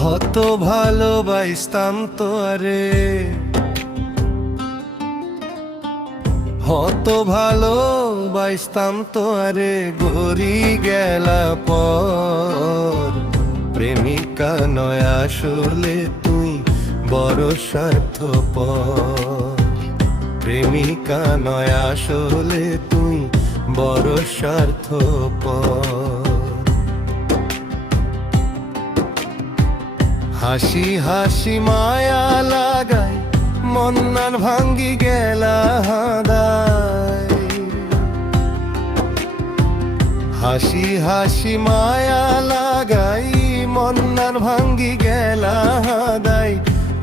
হত ভালোবাসতাম তোরে, হত ভালোবাসতাম তোরে, গড়ি গেলা পর প্রেমিকা নয় আসলে তুই বড় স্বার্থপর। প্রেমিকা নয় আসলে তুই বড় স্বার্থপর। হাসি হাসি মায়া লাগাই মন্নার ভাঙ্গি গেলা হাদায়। হাসি হাসি মায়া লাগাই মন্নার ভাঙ্গি গেলা হাদায়।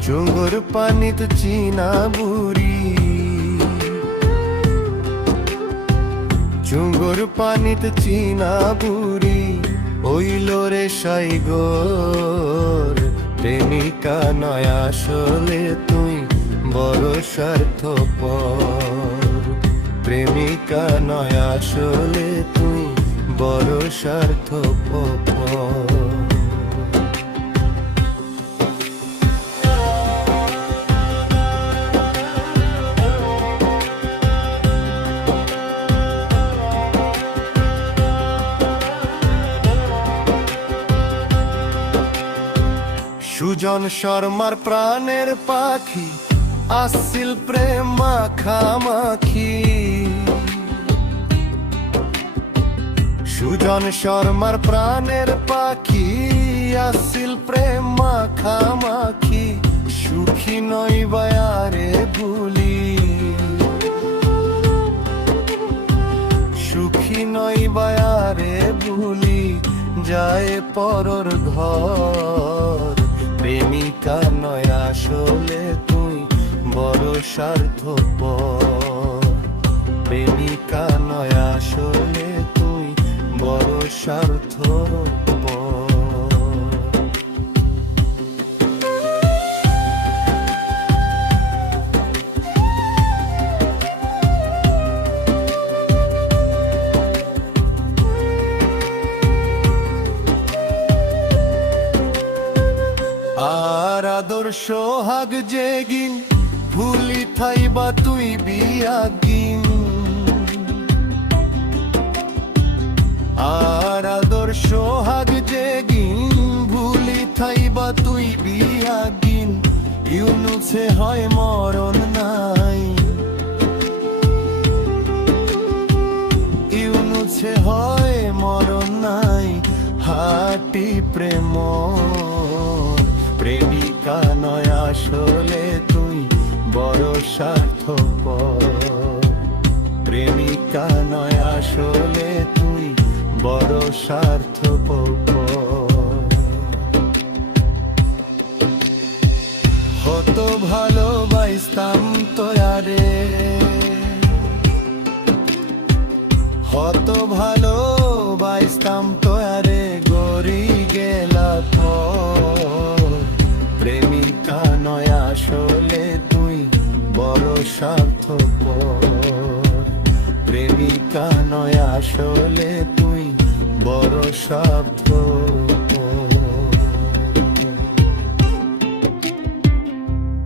চুঙ্গুর পানিত চিনা বুড়ি, চুঙ্গুর পানিত চিনা বুড়ি হইল রে সাইগর। প্রেমিকা নয় আসলে তুই বড় স্বার্থপর। প্রেমিকা নয় আসলে তুই বড় স্বার্থপর। সুজন শর্মার প্রাণের পাখি আসিল প্রেম মাখামাখি। সুজন শর্মার প্রাণের পাখি আসিল প্রেম মাখামাখি। সুখী নই বায়ারে ভুলি, সুখী নই বায়ারে ভুলি যায় পরর ঘর। প্রেমিকা নয় আসলে তুই বড় স্বার্থপর। প্রেমিকা নয় আসলে তুই বড় স্বার্থপর। আর আদর্শ হাগ জেগিন ভুলি থাইবা তুই বিয়াগিন। আর আদর্শ হাগ জেগিন ভুলি থাইবা তুই বিয়াগিন। ইউনুসে হয় মরণ নাই, ইউনুসে হয় মরণ নাই। হাটি প্রেম প্রেমিকা নয় আসলে তুই বড় স্বার্থপর। প্রেমিকা নয় আসলে তুই বড় স্বার্থপর। হত ভালোবাসতাম তোয়ারে, হত ভালোবাসতাম তোয়ারে, গড়ি গেলা পর প্রেমিকা নয় আসলে তুই বড় স্বার্থপর। প্রেমিকা নয় আসলে তুই বড় স্বার্থপর।